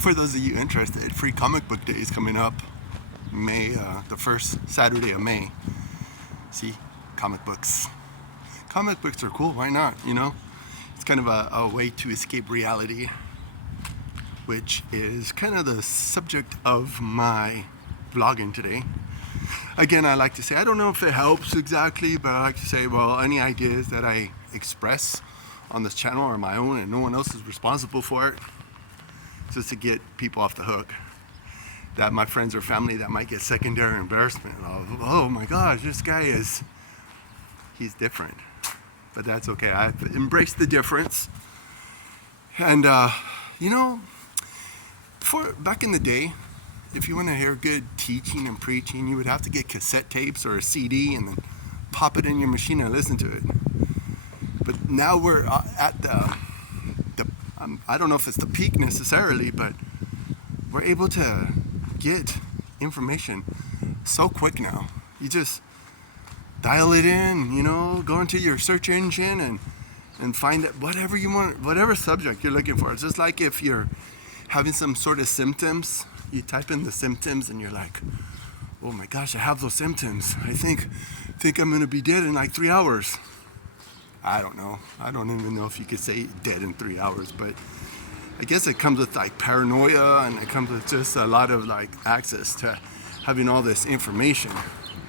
For those of you interested, Free Comic Book Day is coming up May, the first Saturday of May. See, comic books. Comic books are cool, why not, you know? It's kind of a way to escape reality, which is kind of the subject of my vlogging today. Again, I like to say, I don't know if it helps exactly, but I like to say, well, any ideas that I express on this channel are my own and no one else is responsible for it. Just to get people off the hook. That my friends or family that might get secondary embarrassment of, oh my gosh, this guy he's different. But that's okay, I've embraced the difference. And you know, back in the day, if you want to hear good teaching and preaching, you would have to get cassette tapes or a CD and then pop it in your machine and listen to it. But now we're at the I don't know if it's the peak necessarily, but we're able to get information so quick now. You just dial it in, you know, go into your search engine and find it, whatever you want, whatever subject you're looking for. It's just like if you're having some sort of symptoms, you type in the symptoms and you're like, oh my gosh, I have those symptoms. I think I'm gonna be dead in like 3 hours. I don't know. I don't even know if you could say dead in 3 hours, but I guess it comes with like paranoia, and it comes with just a lot of like access to having all this information.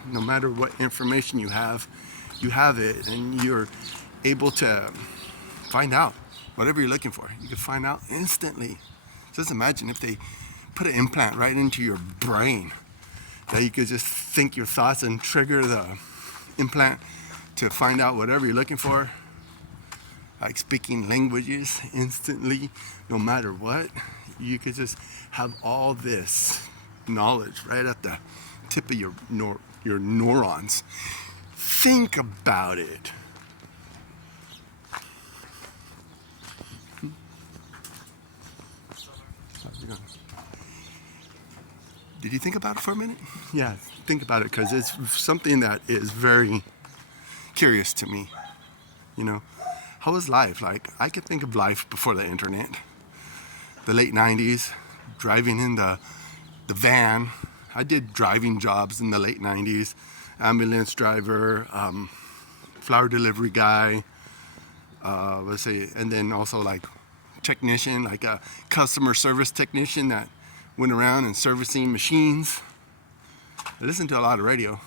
No matter what information you have it, and you're able to find out whatever you're looking for. You can find out instantly. Just imagine if they put an implant right into your brain, that you could just think your thoughts and trigger the implant to find out whatever you're looking for, like speaking languages instantly, no matter what. You could just have all this knowledge right at the tip of your neurons. Think about it. Did you think about it for a minute? Yeah, think about it, because it's something that is very curious to me. You know, how was life? Like, I could think of life before the internet. The late 90s, driving in the van. I did driving jobs in the late 90s. Ambulance driver, flower delivery guy, let's say, and then also like technician, like a customer service technician that went around and servicing machines. I listened to a lot of radio.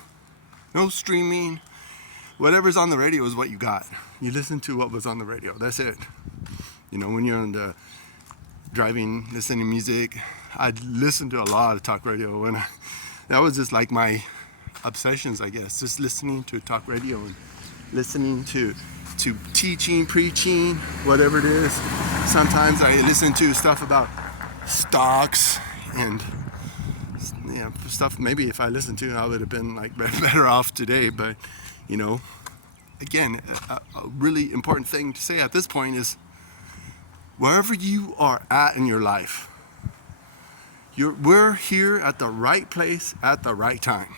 No streaming. Whatever's on the radio is what you got. You listen to what was on the radio. That's it. You know, when you're on the driving, listening to music, I'd listen to a lot of talk radio. And that was just like my obsessions, I guess. Just listening to talk radio and listening to teaching, preaching, whatever it is. Sometimes I listen to stuff about stocks and stuff maybe if I listened to, I would have been like better off today. But you know, again, a really important thing to say at this point is, wherever you are at in your life, we're here at the right place at the right time.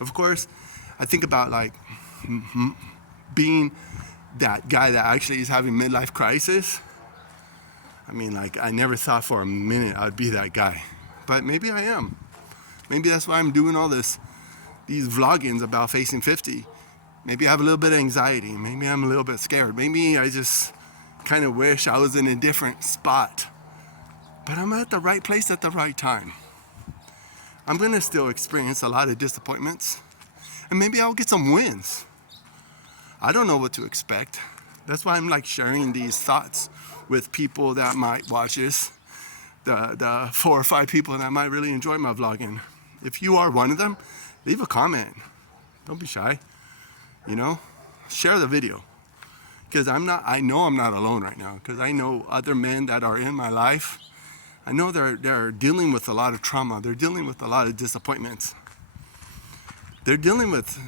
Of course, I think about like being that guy that actually is having midlife crisis. I mean, like, I never thought for a minute I'd be that guy, but maybe I am. Maybe that's why I'm doing all these vloggings about facing 50. Maybe I have a little bit of anxiety. Maybe I'm a little bit scared. Maybe I just kind of wish I was in a different spot. But I'm at the right place at the right time. I'm gonna still experience a lot of disappointments, and maybe I'll get some wins. I don't know what to expect. That's why I'm like sharing these thoughts with people that might watch this, the 4 or 5 people that might really enjoy my vlogging. If you are one of them, leave a comment. Don't be shy. You know, share the video, because I know I'm not alone right now, because I know other men that are in my life. I know they're dealing with a lot of trauma. They're dealing with a lot of disappointments. They're dealing with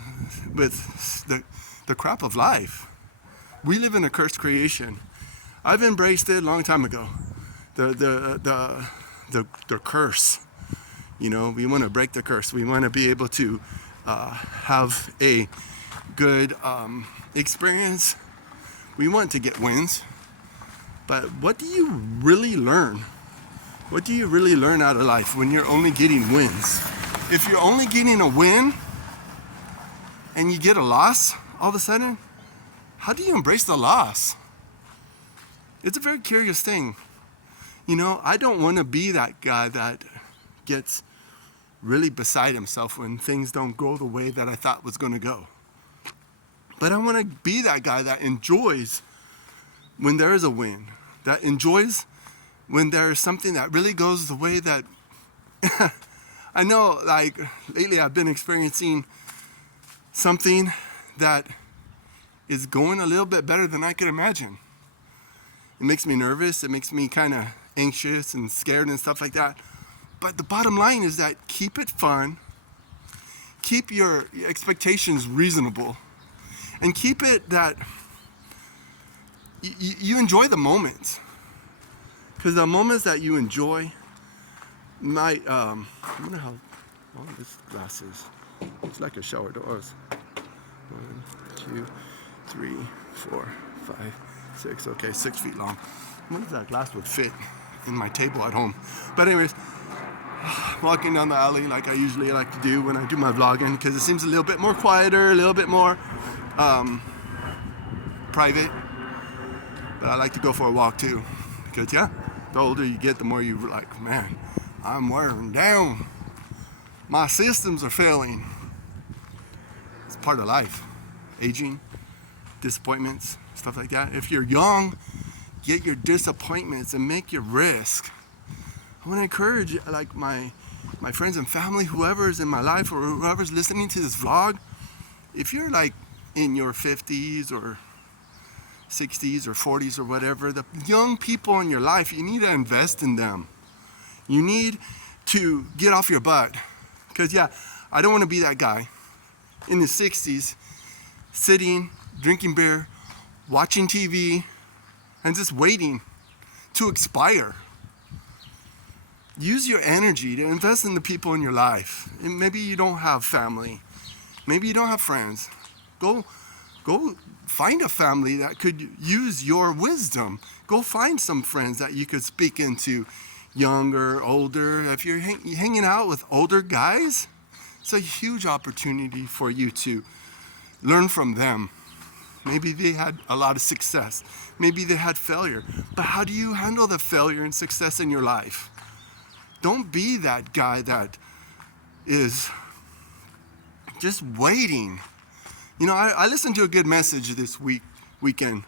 the crap of life. We live in a cursed creation. I've embraced it a long time ago. The curse. You know, we want to break the curse. We want to be able to have a good experience. We want to get wins. But what do you really learn What do you really learn out of life when you're only getting wins? If you're only getting a win and you get a loss all of a sudden, how do you embrace the loss? It's a very curious thing. You know, I don't want to be that guy that gets really beside himself when things don't go the way that I thought was going to go. But I want to be that guy that enjoys when there is a win, that enjoys when there is something that really goes the way that I know, like lately I've been experiencing something that is going a little bit better than I could imagine. It makes me nervous. It makes me kind of anxious and scared and stuff like that. But the bottom line is that keep it fun, keep your expectations reasonable, and keep it that you enjoy the moments. Because the moments that you enjoy might, I wonder how long this glass is. It's like a shower doors. 1, 2, 3, 4, 5, 6. Okay, 6 feet long. I wonder if that glass would fit in my table at home. But anyways, walking down the alley like I usually like to do when I do my vlogging, because it seems a little bit more quieter, a little bit more private. But I like to go for a walk too, because yeah, the older you get, the more you're like, man, I'm wearing down. My systems are failing. It's part of life. Aging, disappointments, stuff like that. If you're young, get your disappointments and make your risk. I want to encourage like my friends and family, whoever's in my life or whoever's listening to this vlog, if you're like in your 50s or 60s or 40s or whatever, the young people in your life, you need to invest in them. You need to get off your butt. Because yeah, I don't want to be that guy in his 60s sitting, drinking beer, watching TV, and just waiting to expire. Use your energy to invest in the people in your life. And maybe you don't have family. Maybe you don't have friends. Go find a family that could use your wisdom. Go find some friends that you could speak into, younger, older. If you're hanging out with older guys, it's a huge opportunity for you to learn from them. Maybe they had a lot of success. Maybe they had failure. But how do you handle the failure and success in your life? Don't be that guy that is just waiting. You know, I listened to a good message this weekend,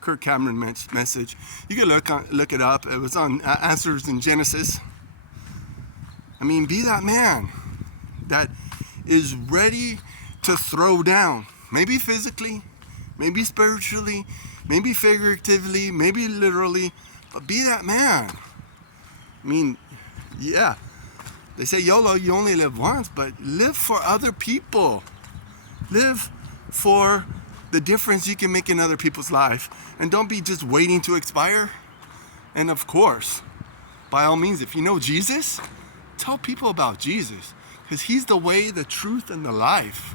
Kirk Cameron message. You can look it up. It was on Answers in Genesis. I mean, be that man that is ready to throw down. Maybe physically, maybe spiritually, maybe figuratively, maybe literally, but be that man. I mean, yeah, they say YOLO, you only live once, but live for other people. Live for the difference you can make in other people's life. And don't be just waiting to expire. And of course, by all means, if you know Jesus, tell people about Jesus. Because he's the way, the truth, and the life.